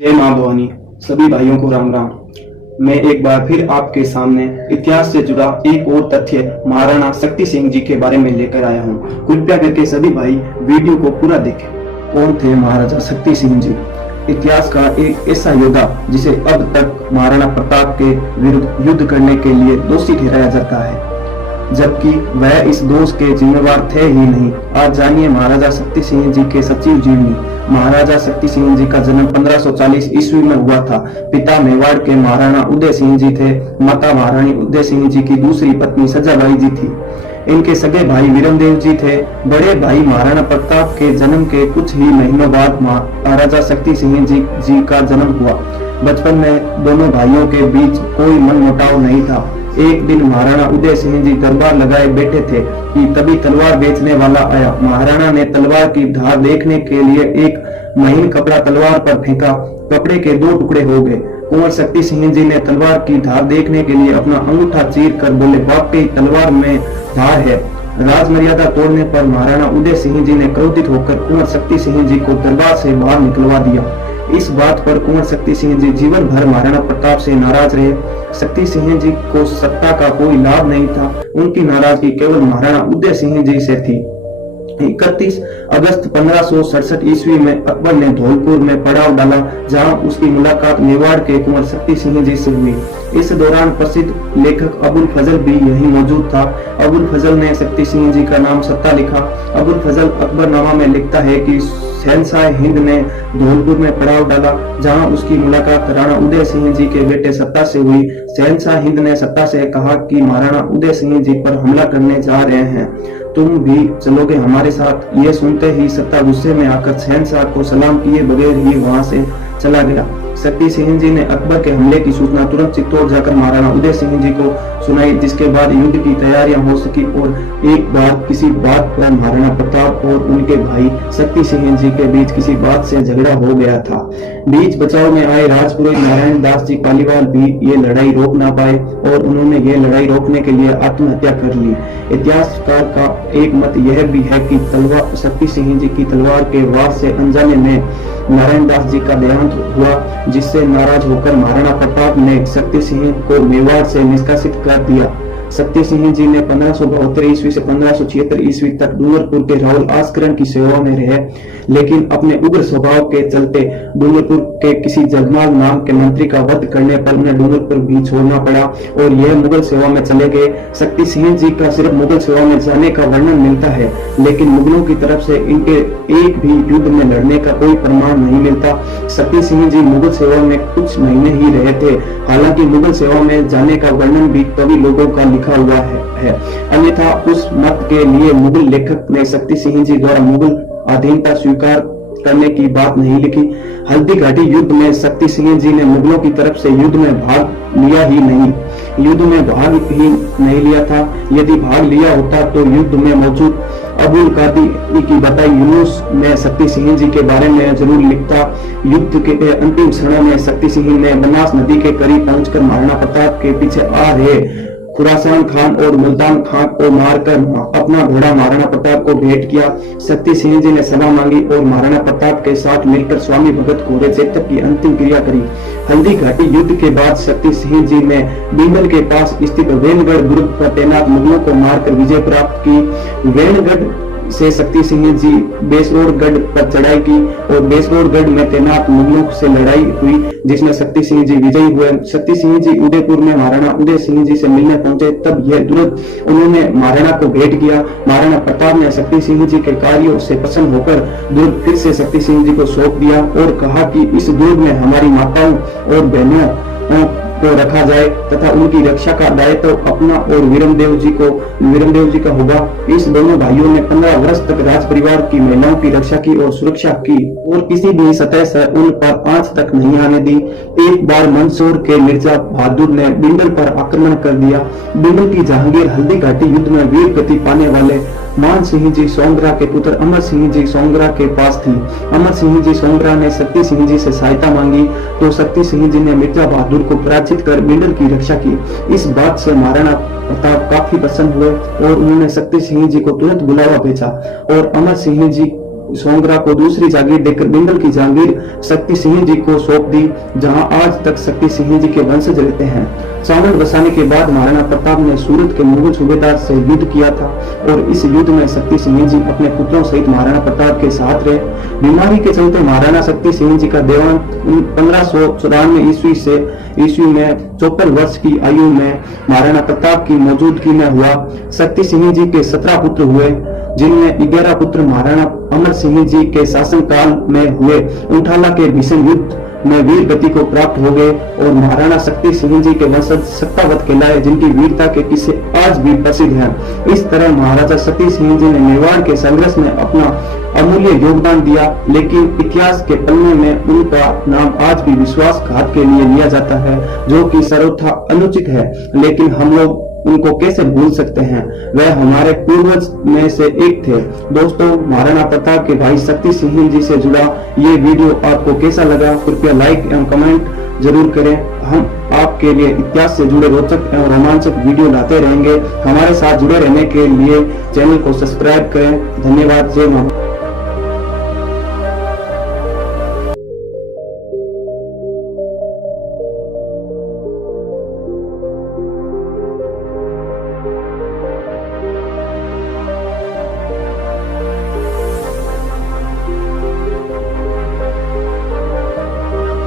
जय मां भवानी। सभी भाइयों को राम राम। मैं एक बार फिर आपके सामने इतिहास से जुड़ा एक और तथ्य महाराणा शक्ति सिंह जी के बारे में लेकर आया हूँ। कृपया करके सभी भाई वीडियो को पूरा देखें। कौन थे महाराजा शक्ति सिंह जी? इतिहास का एक ऐसा योद्धा जिसे अब तक महाराणा प्रताप के विरुद्ध युद्ध करने के लिए दोषी ठहराया जाता है, जबकि वह इस दोष के जिम्मेवार थे ही नहीं। आज जानिए महाराजा शक्ति सिंह जी के सचिव जीवनी। महाराजा शक्ति सिंह जी का जन्म 1540 ईस्वी में हुआ था। पिता मेवाड़ के महाराणा उदय सिंह जी थे। माता महारानी उदय सिंह जी की दूसरी पत्नी सजाबाई जी थी। इनके सगे भाई वीरमदेव जी थे। बड़े भाई महाराणा प्रताप के जन्म के कुछ ही महीनों बाद महाराजा शक्ति सिंह जी का जन्म हुआ। बचपन में दोनों भाइयों के बीच कोई मनमुटाव नहीं था। एक दिन महाराणा उदय सिंह जी दरबार लगाए बैठे थे कि तभी तलवार बेचने वाला आया। महाराणा ने तलवार की धार देखने के लिए एक महीन कपड़ा तलवार पर फेंका। कपड़े के दो टुकड़े हो गए। कुंवर शक्ति सिंह जी ने तलवार की धार देखने के लिए अपना अंगूठा चीर कर बोले, वाकई तलवार में धार है। राज मर्यादा तोड़ने पर महाराणा उदय सिंह जी ने क्रोधित होकर कुंवर शक्ति सिंह जी को दरबार से बाहर निकलवा दिया। इस बात पर कुंवर शक्ति सिंह जी जीवन भर महाराणा प्रताप से नाराज रहे। शक्ति सिंह जी को सत्ता का कोई लाभ नहीं था। उनकी नाराजगी केवल महाराणा उदय सिंह जी से थी। 31 अगस्त 1567 ईस्वी में अकबर ने धौलपुर में पड़ाव डाला, जहां उसकी मुलाकात मेवाड़ के कुंवर शक्ति सिंह जी से हुई। इस दौरान प्रसिद्ध लेखक अबुल फजल भी यहीं मौजूद था। अबुल फजल ने शक्ति सिंह जी का नाम सत्ता लिखा। अबुल फजल अकबरनामा में लिखता है कि शहंशाह हिंद ने धौलपुर में पड़ाव डाला, जहां उसकी मुलाकात राणा उदय सिंह जी के बेटे सत्ता से हुई। शहंशाह हिंद ने सत्ता से कहा कि महाराणा उदय सिंह जी पर हमला करने जा रहे हैं, तुम भी चलोगे हमारे साथ? ये सुनते ही सत्ता गुस्से में आकर शहंशाह को सलाम किए बगैर ही वहां से चला गया। शक्ति सिंह जी ने अकबर के हमले की सूचना तुरंत चित्तौड़ जाकर महाराणा उदय सिंह जी को सुनाई, जिसके बाद युद्ध की तैयारियां हो सकी और एक बार किसी बात पर महाराणा प्रताप और उनके भाई शक्ति सिंह जी के बीच किसी बात से झगड़ा हो गया था। बीच बचाव में आए राजपुरोहित नारायण दास जी पालीवाल भी ये लड़ाई रोक ना पाए और उन्होंने ये लड़ाई रोकने के लिए आत्महत्या कर ली। इतिहासकार का एक मत यह भी है कि तलवार शक्ति सिंह जी की तलवार के वार से अनजाने में नारायण दास जी का देहांत हुआ, जिससे नाराज होकर महाराणा प्रताप ने शक्ति सिंह को मेवाड़ से निष्कासित कर दिया। शक्ति सिंह जी ने 1572 ईस्वी से 1576 ईस्वी तक डूंगरपुर के राहुल आस्करण की सेवा में रहे, लेकिन अपने उग्र स्वभाव के चलते डूंगरपुर के किसी जगमाल नाम के मंत्री का वध करने पर उन्हें डूंगरपुर भी छोड़ना पड़ा और यह मुगल सेवा में चले गए। शक्ति सिंह जी का सिर्फ मुगल सेवा में जाने का वर्णन मिलता है, लेकिन मुगलों की तरफ से इनके एक भी युद्ध में लड़ने का कोई प्रमाण नहीं मिलता। शक्ति सिंह जी मुगल सेवा में कुछ महीने ही रहे थे। हालांकि मुगल सेवा में जाने का वर्णन भी कवि लोगों का लिखा हुआ है। अन्यथा उस मत के लिए मुगल लेखक ने शक्ति सिंह जी द्वारा मुगल अधीनता स्वीकार करने की बात नहीं लिखी। हल्दी घाटी युद्ध में शक्ति सिंह जी ने मुगलों की तरफ से युद्ध में भाग लिया ही नहीं। युद्ध में भाग ही नहीं लिया था। यदि भाग लिया होता तो युद्ध में मौजूद अबुल कादी की बताई यूनुस में शक्ति सिंह जी के बारे में जरूर लिखता। युद्ध के अंतिम क्षण में शक्ति सिंह ने बनास नदी के करीब पहुंचकर महाराणा प्रताप के पीछे आ रहे खुरासान खान और मुल्तान खान को मारकर अपना घोड़ा महाराणा प्रताप को भेंट किया। शक्ति सिंह जी ने सलाह मांगी और महाराणा प्रताप के साथ मिलकर स्वामी भगत घोड़े चेतक की अंतिम क्रिया करी। हल्दी घाटी युद्ध के बाद शक्ति सिंह जी ने बीमल के पास स्थित वेणगढ़ दुर्ग पर तैनात मुगलों को मारकर विजय प्राप्त की। वेणगढ़ से शक्ति सिंह जी बेसरोड़गढ़ पर चढ़ाई की और बेसरोड़गढ़ में तैनात मुगलों से लड़ाई हुई, जिसमें शक्ति सिंह जी विजयी हुए। शक्ति सिंह जी उदयपुर में महाराणा उदय सिंह जी से मिलने पहुंचे, तब यह तुरंत उन्होंने महाराणा को भेंट किया। महाराणा प्रताप ने शक्ति सिंह जी के कार्यों से प्रसन्न होकर दुर्ग फिर से शक्ति सिंह जी को सौंप दिया और कहा कि इस दुर्ग में हमारी माताओं और बहनों को रखा जाए तथा उनकी रक्षा का दायित्व अपना और वीरमदेव जी का होगा। इस दोनों भाइयों ने 15 वर्ष तक राज परिवार की महिलाओं की रक्षा की और सुरक्षा की और किसी भी सतह से उन पर आंच तक नहीं आने दी। एक बार मंदसौर के मिर्जा बहादुर ने बिंडल पर आक्रमण कर दिया। बिंडल की जहांगीर हल्दी घाटी युद्ध में वीर गति पाने वाले मान सिंह जी सोंगरा के पुत्र अमर सिंह जी सोंगरा के पास थी। अमर सिंह जी सोंगरा ने शक्ति सिंह जी से सहायता मांगी तो शक्ति सिंह जी ने मिर्जा बहादुर को पराजित कर बिंडल की रक्षा की। इस बात से महाराणा प्रताप काफी प्रसन्न हुए और उन्होंने शक्ति सिंह जी को तुरंत बुलावा भेजा और अमर सिंह जी सोंगरा को दूसरी जागीर देकर बिंदल की जागीर शक्ति सिंह जी को सौंप दी, जहां आज तक शक्ति सिंह जी के वंशज रहते हैं। चावल बसाने के बाद महाराणा प्रताप ने सूरत के मुगल सूबेदार से युद्ध किया था और इस युद्ध में शक्ति सिंह जी अपने पुत्रों सहित महाराणा प्रताप के साथ रहे। बीमारी के चलते महाराणा शक्ति सिंह जी का देहांत 1594 ईस्वी में 54 वर्ष की आयु में महाराणा प्रताप की मौजूदगी में हुआ। शक्ति सिंह जी के 17 पुत्र हुए, जिनमें 11 पुत्र महाराणा अमर सिंह जी के शासनकाल में हुए। उंठाला के भीषण युद्ध में वीर गति को प्राप्त हो गए और महाराणा शक्ति सिंह जी के वंशज सत्तावत कहलाए, जिनकी वीरता के किस्से आज भी प्रसिद्ध हैं। इस तरह महाराजा शक्ति सिंह जी ने मेवाड़ के संघर्ष में अपना अमूल्य योगदान दिया, लेकिन इतिहास के पन्ने में उनका नाम आज भी विश्वासघात के लिए लिया जाता है, जो कि सर्वथा अनुचित है। लेकिन हम लोग उनको कैसे भूल सकते हैं, वह हमारे पूर्वज में से एक थे। दोस्तों, महाराणा प्रताप के भाई शक्ति सिंह जी से जुड़ा ये वीडियो आपको कैसा लगा, कृपया लाइक एवं कमेंट जरूर करें। हम आपके लिए इतिहास से जुड़े रोचक एवं रोमांचक वीडियो लाते रहेंगे। हमारे साथ जुड़े रहने के लिए चैनल को सब्सक्राइब करें। धन्यवाद। जय माता।